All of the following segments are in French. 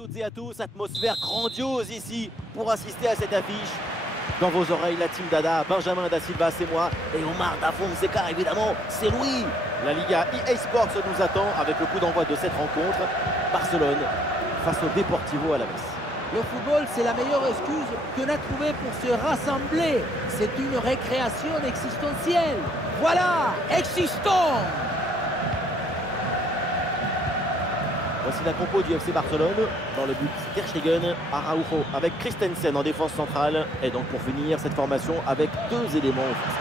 toutes et à tous, atmosphère grandiose ici pour assister à cette affiche. Dans vos oreilles, la team Dada, Benjamin Da Silva, c'est moi, et Omar Da Fonseca, évidemment, c'est Louis. La Liga EA Sports nous attend avec le coup d'envoi de cette rencontre. Barcelone face au Deportivo Alavés. Le football, c'est la meilleure excuse qu'on a trouvée pour se rassembler. C'est une récréation existentielle. Voilà, existons! Voici la compo du FC Barcelone. Dans le but, Ter Stegen, Araujo avec Christensen en défense centrale. Et donc pour finir cette formation avec deux éléments offensifs.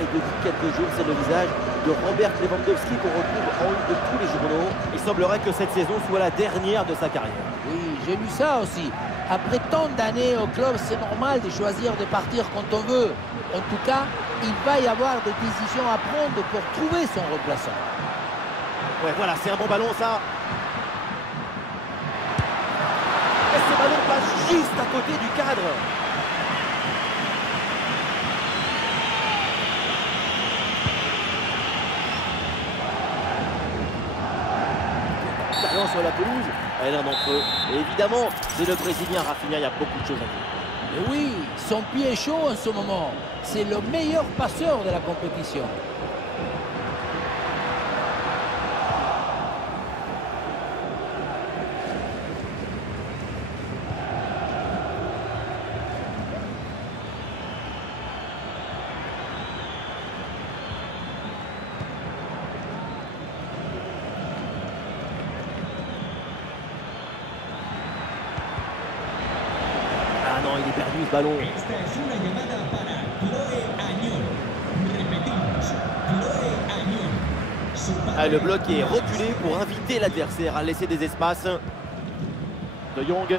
Et depuis quelques jours, c'est le visage de Robert Lewandowski qu'on retrouve en une de tous les journaux. Il semblerait que cette saison soit la dernière de sa carrière. Oui, j'ai lu ça aussi. Après tant d'années au club, c'est normal de choisir de partir quand on veut. En tout cas, il va y avoir des décisions à prendre pour trouver son remplaçant. Ouais, voilà, c'est un bon ballon, ça. Et ce ballon passe juste à côté du cadre. Talent sur la pelouse. Et l'un d'entre eux, et évidemment, c'est le Brésilien Rafinha, il y a beaucoup de choses à dire. Et oui, son pied est chaud en ce moment. C'est le meilleur passeur de la compétition. Ah non, il est perdu ce ballon. Esta es una llamada para Chloé Añón. Repetimos, Chloé Añón. Su Ah, le padre- bloc est reculé pour inviter l'adversaire à laisser des espaces. De Jong.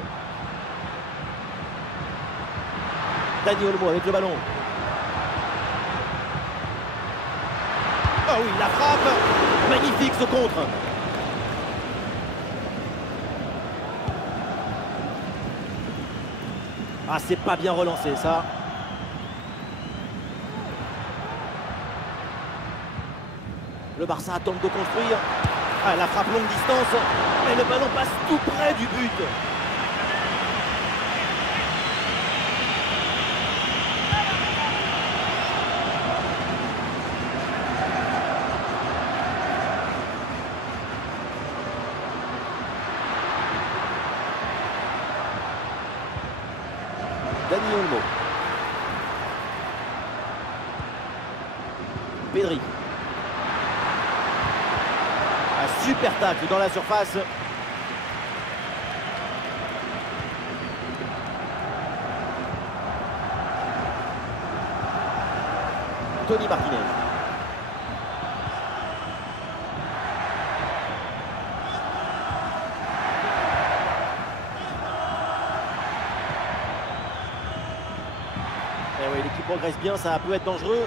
Dani Olmo avec le ballon. Ah oui, la frappe. Magnifique ce contre. Ah, c'est pas bien relancé ça. Le Barça tente de construire. Ah, la frappe longue distance. Et le ballon passe tout près du but. Dani Olmo. Pedri. Un super tacle dans la surface. Tony Martinez. Eh oui, l'équipe progresse bien, ça peut être dangereux.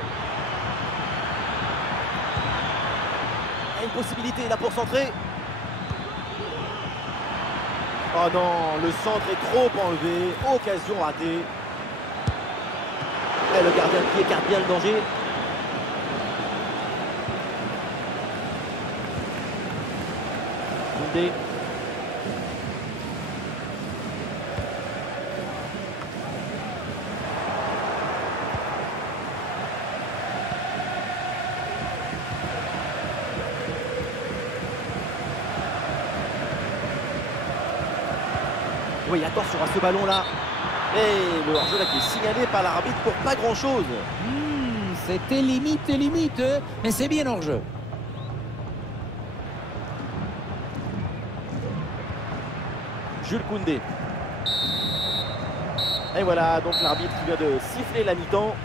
Il y a une possibilité là pour centrer. Oh non, le centre est trop enlevé. Occasion ratée. Et le gardien qui écarte bien le danger. Koundé. Oui, attention à ce ballon-là. Et le hors-jeu là qui est signalé par l'arbitre pour pas grand-chose. C'était limite, mais c'est bien hors jeu. Jules Koundé. Et voilà, donc l'arbitre qui vient de siffler la mi-temps.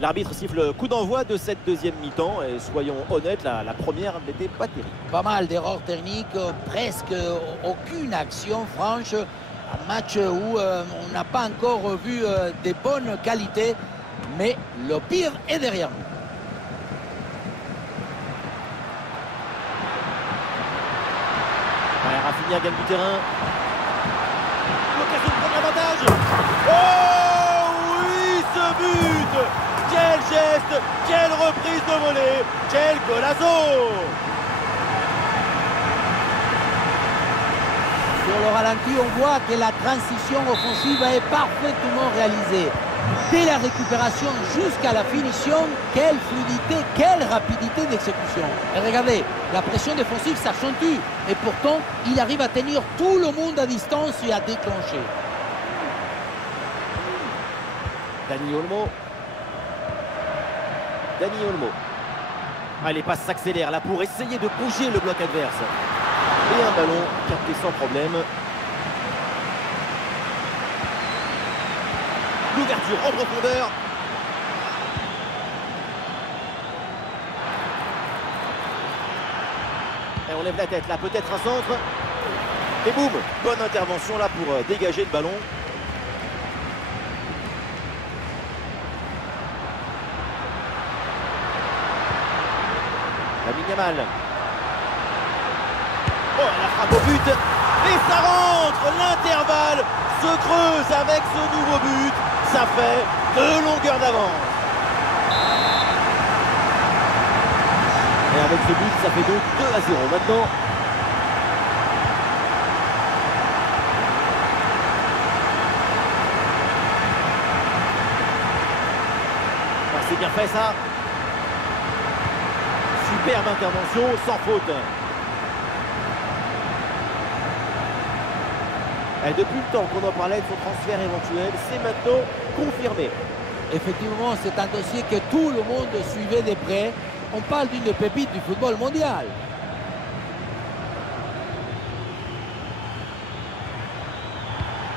L'arbitre siffle coup d'envoi de cette deuxième mi-temps. Et soyons honnêtes, la première n'était pas terrible. Pas mal d'erreurs techniques, presque aucune action franche. Un match où on n'a pas encore vu des bonnes qualités, mais le pire est derrière nous. Rafinha gagne du terrain. L'occasion de prendre l'avantage. Oh oui, ce but! Quel geste, quelle reprise de volée, quel golazo! Sur le ralenti, on voit que la transition offensive est parfaitement réalisée. Dès la récupération jusqu'à la finition, quelle fluidité, quelle rapidité d'exécution. Et regardez, la pression défensive s'accentue. Et pourtant, il arrive à tenir tout le monde à distance et à déclencher. Dani Olmo. Dani Olmo. Ah, les passes s'accélèrent là pour essayer de bouger le bloc adverse. Et un ballon capté sans problème. L'ouverture en profondeur. Et on lève la tête là, peut-être un centre. Et boum, bonne intervention là pour dégager le ballon. Lamine Yamal. Oh, la frappe au but. Et ça rentre. L'intervalle se creuse avec ce nouveau but. Ça fait 2 longueurs d'avance. Et avec ce but, ça fait donc 2-0 maintenant. Ah, c'est bien fait ça. Superbe intervention, sans faute. Et depuis le temps qu'on en parlait de son transfert éventuel, c'est maintenant confirmé. Effectivement, c'est un dossier que tout le monde suivait de près. On parle d'une pépite du football mondial.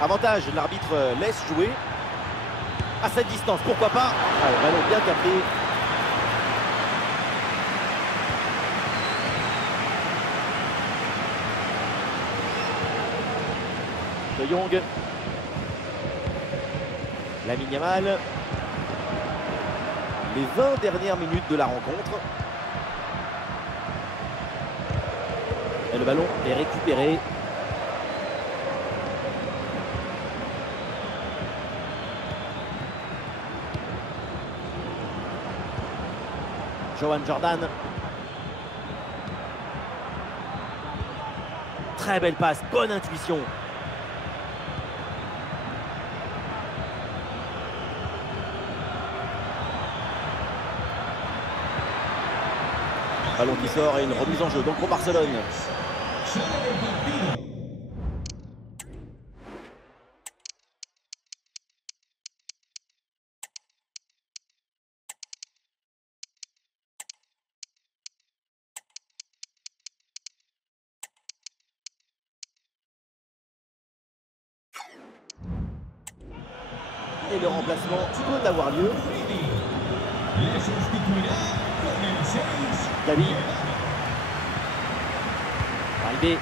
Avantage, l'arbitre laisse jouer. À cette distance, pourquoi pas. Allez, ballon bien capté. De Jong. Lamine Yamal. Les 20 dernières minutes de la rencontre. Et le ballon est récupéré. Johan Jordan. Très belle passe, bonne intuition. Ballon qui sort et une remise en jeu donc pour Barcelone. Et le remplacement peut avoir lieu. Gavi. Arrivé.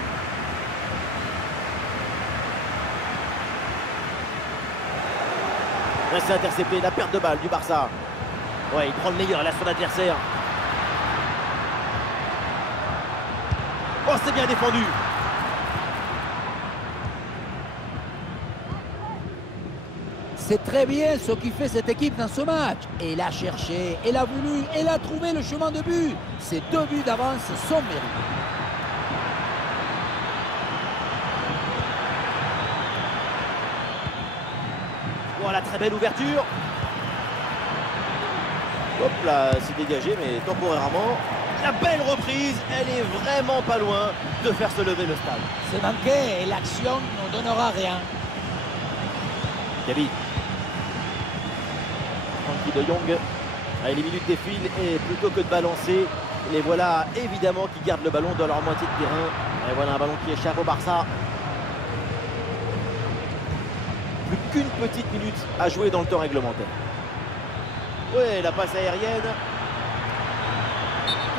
Reste intercepté, la perte de balle du Barça. Ouais, il prend le meilleur là, son adversaire. Oh, c'est bien défendu. C'est très bien ce qui fait cette équipe dans ce match. Elle a cherché, elle a voulu, elle a trouvé le chemin de but. Ces 2 buts d'avance sont mérités. Voilà, très belle ouverture. Hop là, c'est dégagé, mais temporairement. La belle reprise, elle est vraiment pas loin de faire se lever le stade. C'est manqué et l'action ne donnera rien. Gavi. De Jong. Allez, les minutes défilent et plutôt que de balancer, les voilà évidemment qui gardent le ballon dans leur moitié de terrain. Et voilà un ballon qui échappe au Barça. Plus qu'une petite minute à jouer dans le temps réglementaire. Ouais, la passe aérienne.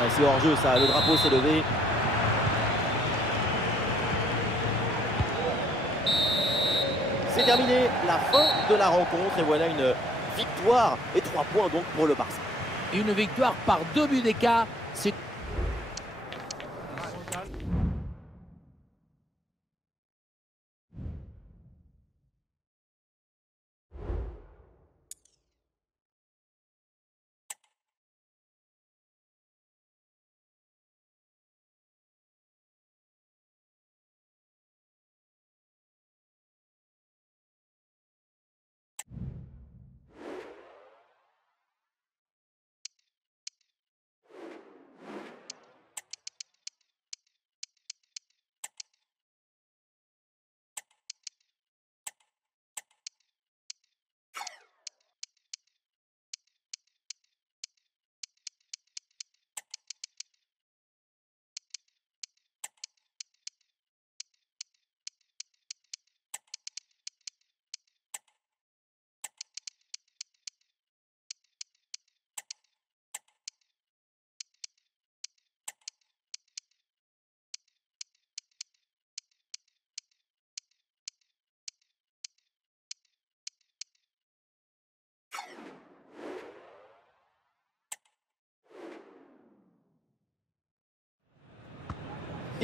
Ouais, c'est hors jeu ça, le drapeau s'est levé. C'est terminé, la fin de la rencontre et voilà une victoire et 3 points donc pour le Barça. Une victoire par 2 buts d'écart, c'est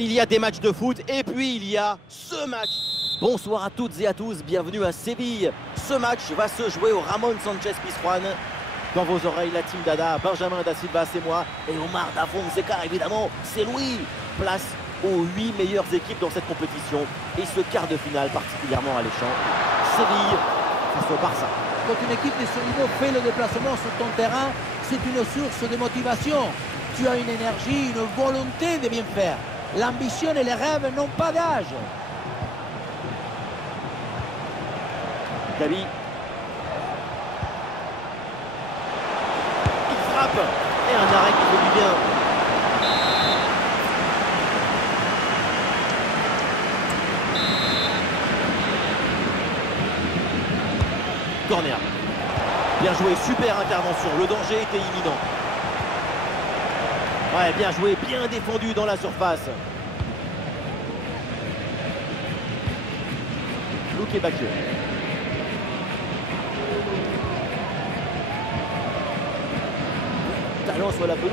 Il y a des matchs de foot et puis il y a ce match. Bonsoir à toutes et à tous, bienvenue à Séville. Ce match va se jouer au Ramon Sanchez Pizjuán. Dans vos oreilles, la team Dada, Benjamin da Silva, c'est moi. Et Omar da Fonseca, évidemment, c'est Louis. Place aux 8 meilleures équipes dans cette compétition. Et ce quart de finale particulièrement alléchant. Séville face au Barça. Quand une équipe de ce niveau fait le déplacement sur ton terrain, c'est une source de motivation. Tu as une énergie, une volonté de bien faire. L'ambition et les rêves n'ont pas d'âge. Gabi. Il frappe. Et un arrêt qui fait du bien. Corner. Bien joué, super intervention. Le danger était imminent. Ouais, bien joué, bien défendu dans la surface. Luque Bacchio. Talent sur la pelouse,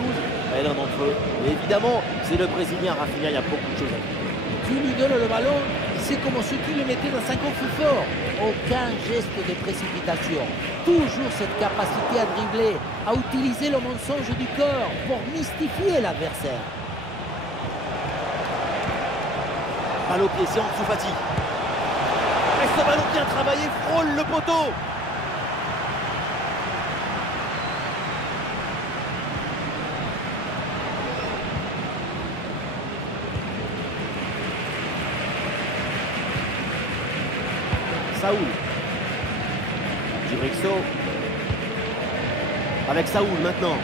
elle est un d'entre eux. Et évidemment, c'est le Brésilien Rafinha, il y a beaucoup de choses à dire. Tu lui donnes le ballon, c'est comme si tu le mettais dans un coffre-fort. Aucun geste de précipitation. Toujours cette capacité à dribbler, à utiliser le mensonge du corps pour mystifier l'adversaire. Balle au pied, c'est Ansu Fati. Et ce ballon bien travaillé frôle le poteau. Saoul. Gibrixo. Avec Saoul maintenant.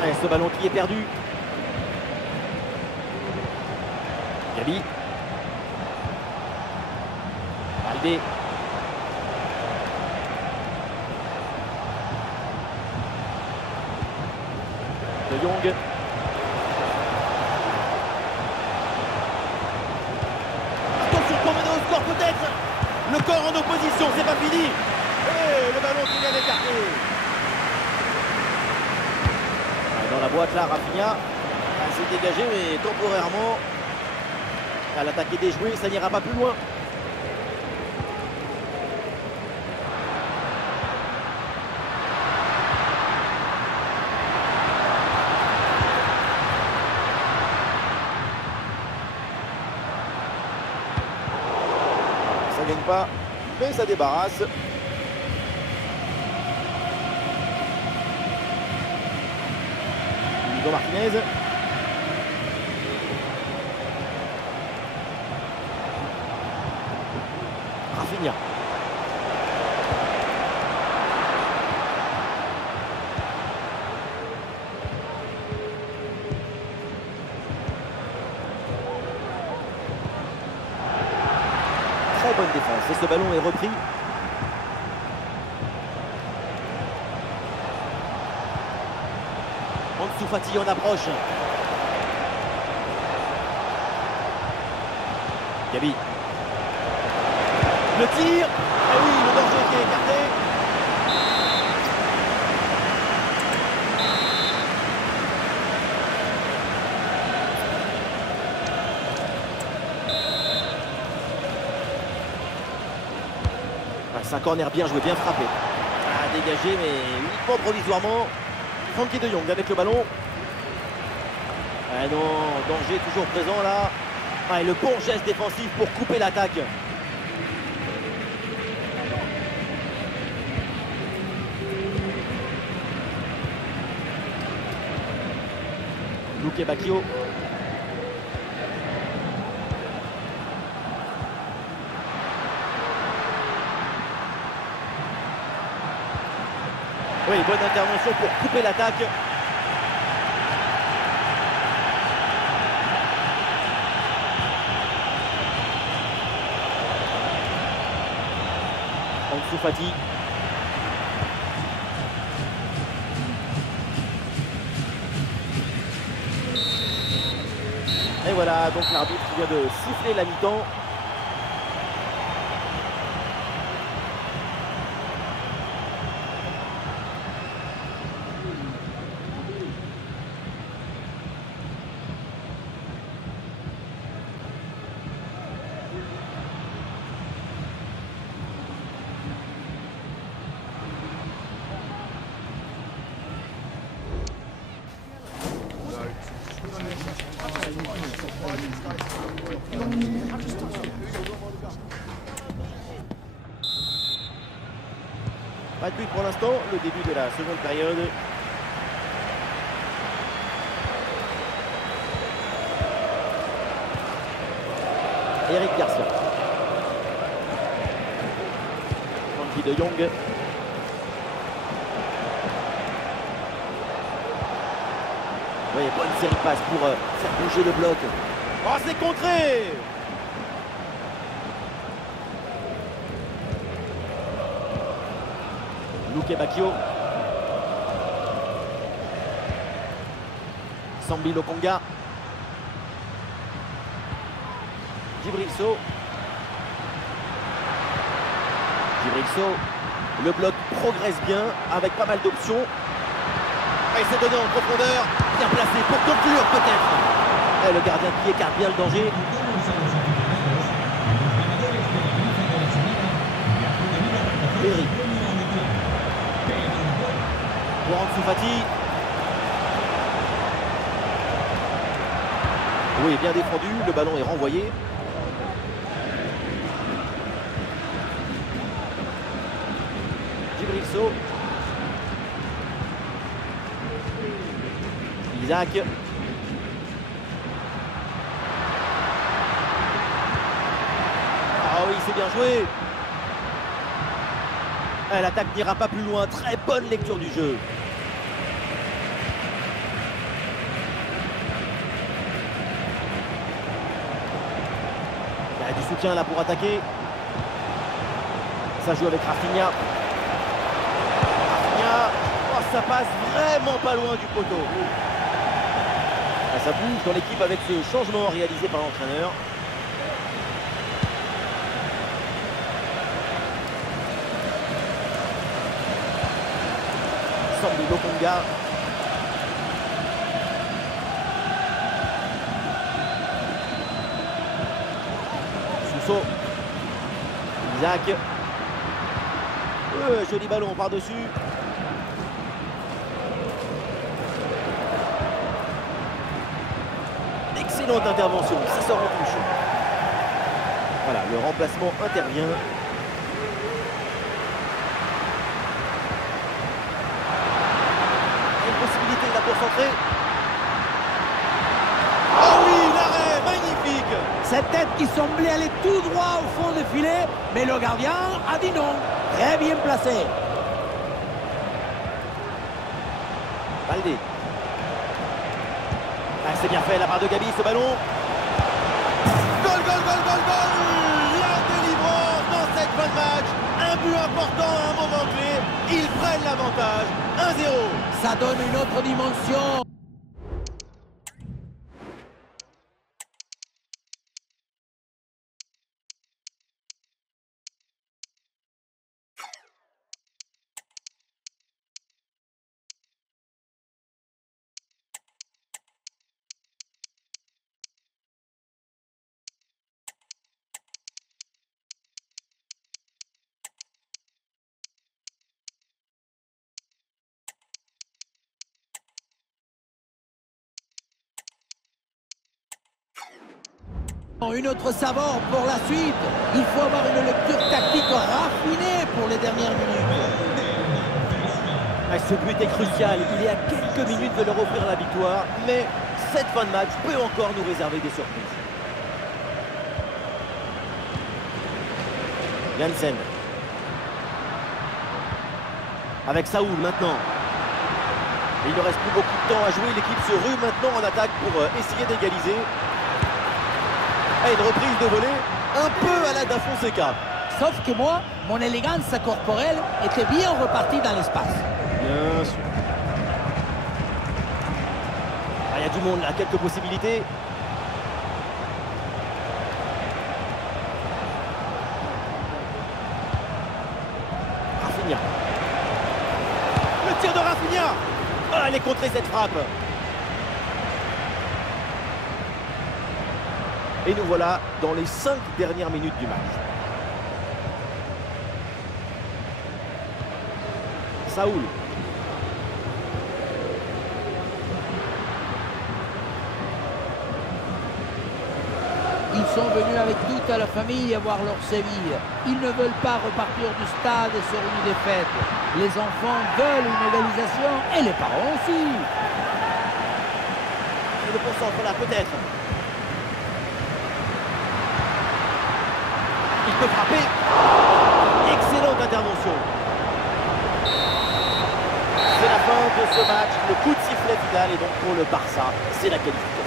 Allez, ce ballon qui est perdu. Gabi. Balde. De Jong. Peut-être le corps en opposition, c'est pas fini. Et le ballon qui vient d'écarter. Dans la boîte là, Rafinha s'est dégagé, mais temporairement. À l'attaque est déjouée, ça n'ira pas plus loin. Ça gagne pas, mais ça débarrasse. Hugo Martinez. Rafinha. Très bonne défense et ce ballon est repris. Ansu Fati en approche. Gabi. Le tir. Et oui, le danger qui est écarté. C'est un corner bien joué, bien frappé. À dégager, mais uniquement provisoirement. Frenkie de Jong avec le ballon. Ah non, danger toujours présent là. Ah, et le bon geste défensif pour couper l'attaque. Luque Bacchio. Oui, bonne intervention pour couper l'attaque. Ansu Fati. Et voilà, donc l'arbitre qui vient de siffler la mi-temps. Pas de but pour l'instant, le début de la seconde période. Eric Garcia. Frankie de Jong. Oui, bonne série de passes pour faire bouger le bloc. Oh, c'est contré! Luke Bacchio. Sambi Lokonga. Djibril Sow. Le bloc progresse bien avec pas mal d'options. Et c'est donné en profondeur. Bien placé pour conclure peut-être. Et le gardien qui écarte bien le danger. Berry. Pour Ansu Fati. Oui, bien défendu. Le ballon est renvoyé. Djibril Sow. Isaac. Ah oui, c'est bien joué. L'attaque n'ira pas plus loin. Très bonne lecture du jeu. Il y a du soutien là pour attaquer. Ça joue avec Rafinha. Oh, ça passe vraiment pas loin du poteau. Ça bouge dans l'équipe avec ce changement réalisé par l'entraîneur. Sambi Lokonga. Sousso. Isaac. Joli ballon par-dessus. Excellente intervention, ça sort en touche. Voilà, le remplacement intervient. Une possibilité là pour centrer. Oh oui, l'arrêt, magnifique. Cette tête qui semblait aller tout droit au fond des filets, mais le gardien a dit non. Très bien placé. Baldé. Ah, c'est bien fait la part de Gabi, ce ballon. Goal, goal, goal, goal, goal. La délivrance dans cette fin de match. Un but important à un moment clé. Ils prennent l'avantage. 1-0. Ça donne une autre dimension. Une autre saveur pour la suite. Il faut avoir une lecture tactique raffinée pour les dernières minutes. Ce but est crucial. Il est à quelques minutes de leur offrir la victoire. Mais cette fin de match peut encore nous réserver des surprises. Janssen. Avec Saoul maintenant. Il ne reste plus beaucoup de temps à jouer. L'équipe se rue maintenant en attaque pour essayer d'égaliser. Et une reprise de volée un peu à la Da Fonseca. Sauf que moi, mon élégance corporelle était bien repartie dans l'espace. Bien sûr. Il y a du monde là, quelques possibilités. Rafinha. Le tir de Rafinha. Oh, elle est contrée cette frappe. Et nous voilà dans les 5 dernières minutes du match. Saoul. Ils sont venus avec toute la famille voir leur Séville. Ils ne veulent pas repartir du stade sur une défaite. Les enfants veulent une égalisation et les parents aussi. Et le concentre là, peut-être. Il peut frapper. Excellente intervention. C'est la fin de ce match. Le coup de sifflet final et donc pour le Barça, c'est la qualification.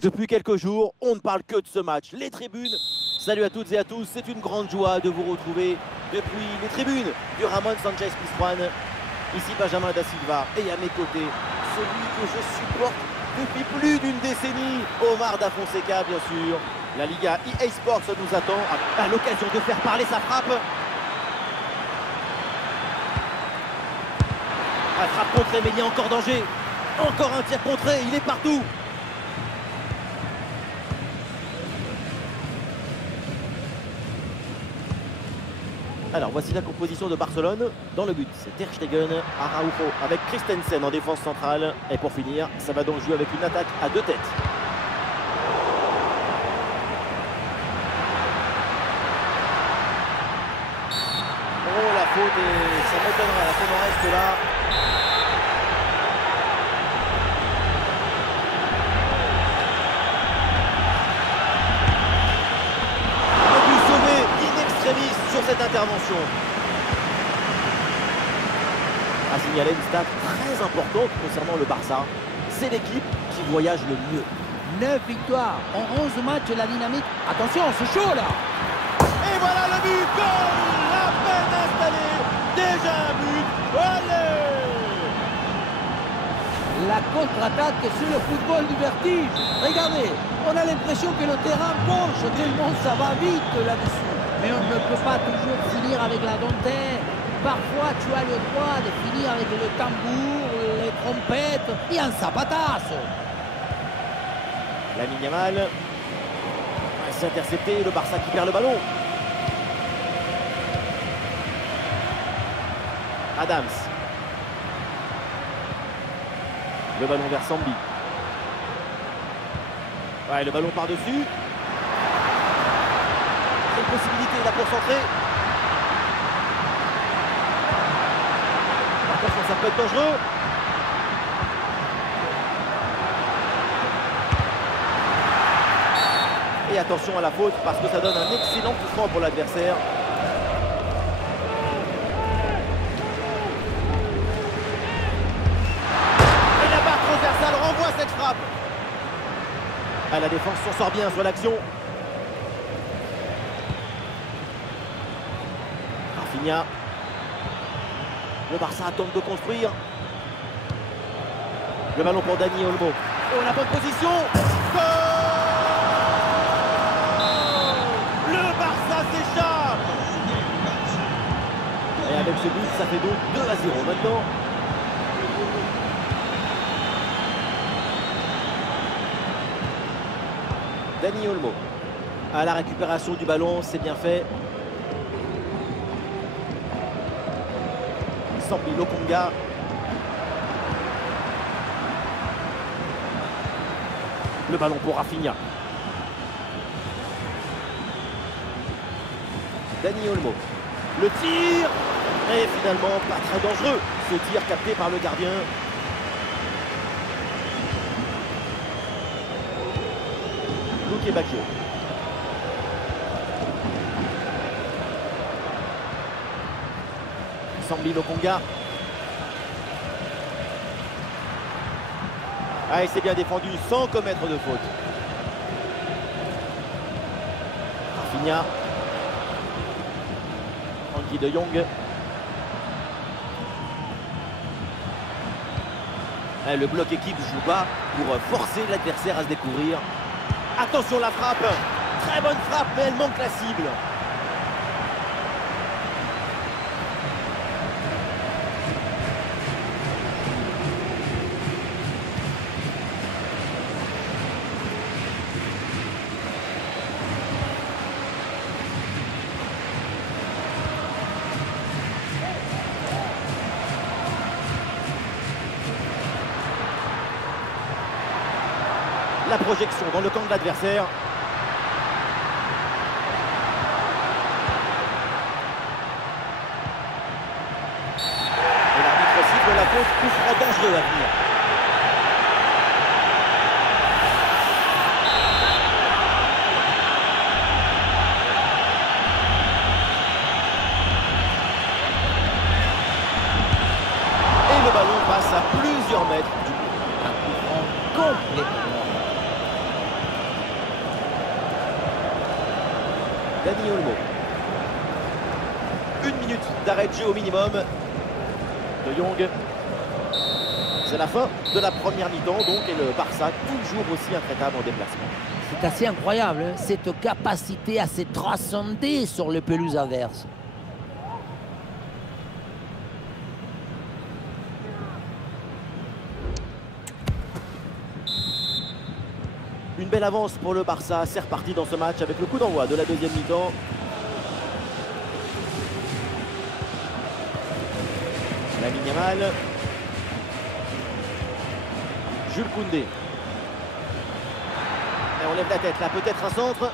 Depuis quelques jours, on ne parle que de ce match. Les tribunes, salut à toutes et à tous, c'est une grande joie de vous retrouver depuis les tribunes du Ramon Sanchez Pizjuán. Ici Benjamin Da Silva et à mes côtés, celui que je supporte depuis plus d'une décennie, Omar Da Fonseca bien sûr. La Liga EA Sports nous attend à l'occasion de faire parler sa frappe. La frappe contrée, mais il y a encore danger. Encore un tir contré, il est partout. Alors voici la composition de Barcelone. Dans le but, c'est Ter Stegen, Araujo avec Christensen en défense centrale. Et pour finir, ça va donc jouer avec une attaque à deux têtes. Oh la faute, et ça m'étonnerait qu'on en reste là. Sur cette intervention. À signaler une stat très importante concernant le Barça, c'est l'équipe qui voyage le mieux. 9 victoires en 11 matchs, la dynamique. Attention, c'est chaud là. Et voilà le but, goal, la peine installée, déjà un but, allez. La contre-attaque sur le football du vertige. Regardez, on a l'impression que le terrain penche tellement ça va vite là-dessus. Mais on ne peut pas toujours finir avec la dentelle. Parfois, tu as le droit de finir avec le tambour, les trompettes et un zapatasse. Lamine Yamal. C'est intercepté, le Barça qui perd le ballon. Adams. Le ballon vers Sambi. Ouais, le ballon par-dessus. Possibilité là pour centrer. Attention, ça peut être dangereux. Et attention à la faute parce que ça donne un excellent coup franc pour l'adversaire. Et la barre transversale renvoie cette frappe. Ah, la défense s'en sort bien sur l'action. Rafinha. Le Barça tente de construire. Le ballon pour Dani Olmo. Oh, la bonne position. Goal! Le Barça s'échappe. Et avec ce but, ça fait donc 2-0 maintenant. Dani Olmo. À la récupération du ballon, c'est bien fait. Sambi Lokonga. Le ballon pour Rafinha. Dani Olmo. Le tir. Et finalement, pas très dangereux. Ce tir capté par le gardien. Luque Bacchio. Sambi Lokonga. Ah, il s'est bien défendu sans commettre de faute. Rafinha. Frenkie de Jong. Le bloc équipe joue bas pour forcer l'adversaire à se découvrir. Attention la frappe. Très bonne frappe, mais elle manque la cible. La projection dans le camp de l'adversaire. Et l'arbitre siffle la faute, coup franc dangereux à venir. Et le ballon passe à plusieurs mètres du but. Un coup franc complètement. Dani Olmo. 1 minute d'arrêt de jeu au minimum. De Jong. C'est la fin de la première mi-temps donc, et le Barça toujours aussi intraitable en déplacement. C'est assez incroyable, hein, cette capacité à se transcender sur les pelouses adverses. Une belle avance pour le Barça, c'est reparti dans ce match avec le coup d'envoi de la deuxième mi-temps. Lamine Yamal. Jules Koundé. Et on lève la tête là, peut-être un centre.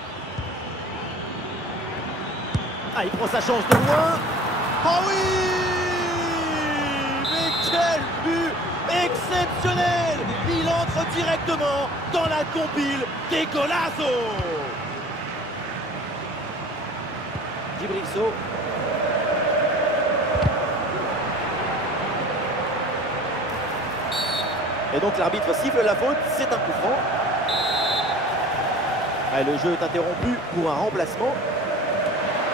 Ah, il prend sa chance de loin. Oh oui! Mais quel but exceptionnel! Il entre directement dans la compile des Golazo. Djibril Sow. Et donc l'arbitre siffle la faute, c'est un coup franc. Allez, le jeu est interrompu pour un remplacement.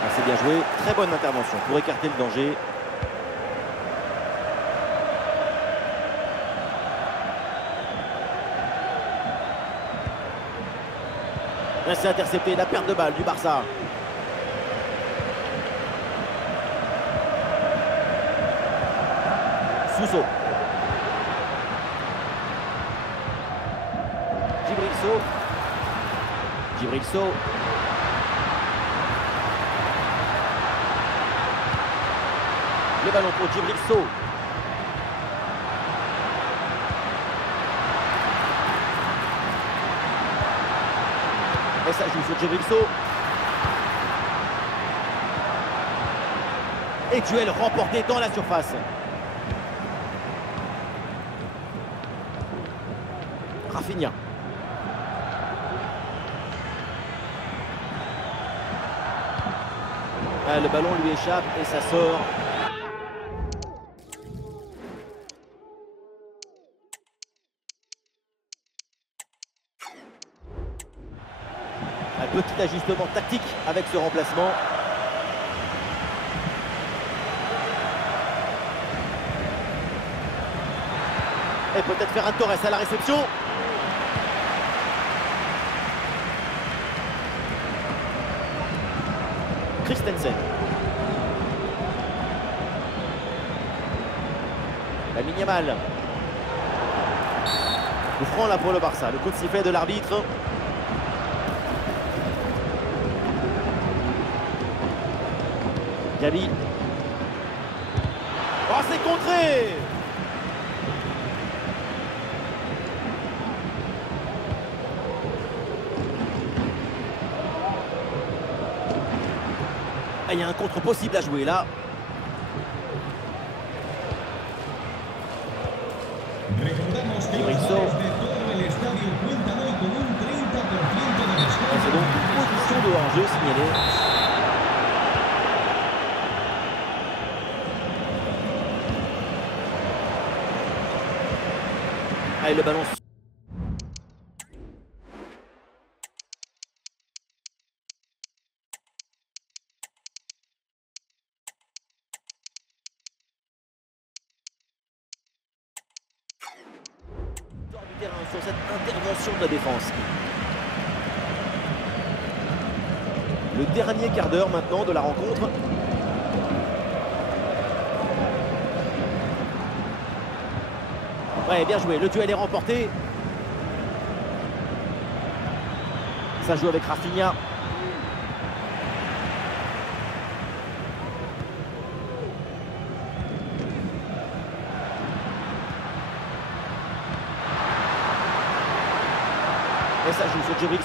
Ah, c'est bien joué, très bonne intervention pour écarter le danger. C'est intercepté, la perte de balle du Barça. Sousso. Djibril Sow. Djibril Sow. Le ballon pour Djibril Sow. Et ça joue sur Djibril Sow. Et duel remporté dans la surface. Rafinha. Le ballon lui échappe et ça sort. Un petit ajustement tactique avec ce remplacement. Et peut-être Ferran Torres à la réception. Christensen. Lamine Yamal. Coup franc là pour le Barça. Le coup de sifflet de l'arbitre. Gabi. Oh, c'est contré! Il y a un contre possible à jouer là. Djibril Sow. C'est donc une position de hors-jeu signalée. Et le ballon. Du terrain sur cette intervention de la défense. Le dernier quart d'heure maintenant de la rencontre. Ouais, bien joué, le duel est remporté. Ça joue avec Rafinha. Et ça joue sur Djibril.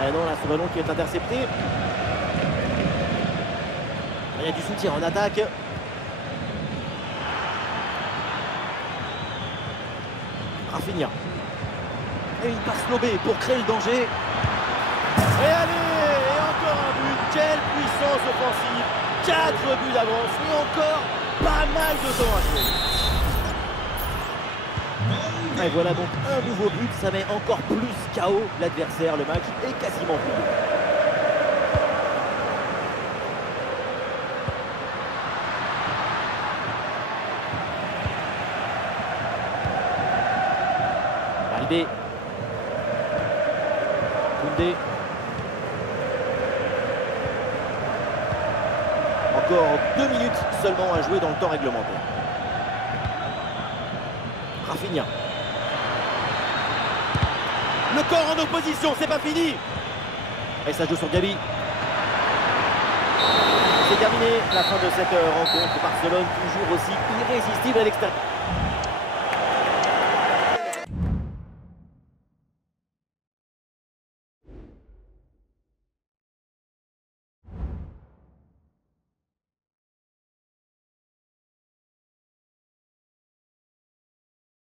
Ah non, là, ce ballon qui est intercepté. Il y a du soutien en attaque. Rafinha. Et une passe lobée pour créer le danger. Et allez, et encore un but. Quelle puissance offensive. 4 buts d'avance et encore pas mal de temps à jouer. Et voilà donc un nouveau but, ça met encore plus KO l'adversaire. Le match est quasiment plié. Baldé. Koundé. Encore 2 minutes seulement à jouer dans le temps réglementaire. Rafinha. Le corps en opposition, c'est pas fini. Et ça joue sur Gabi. C'est terminé la fin de cette rencontre. Barcelone toujours aussi irrésistible à l'extérieur.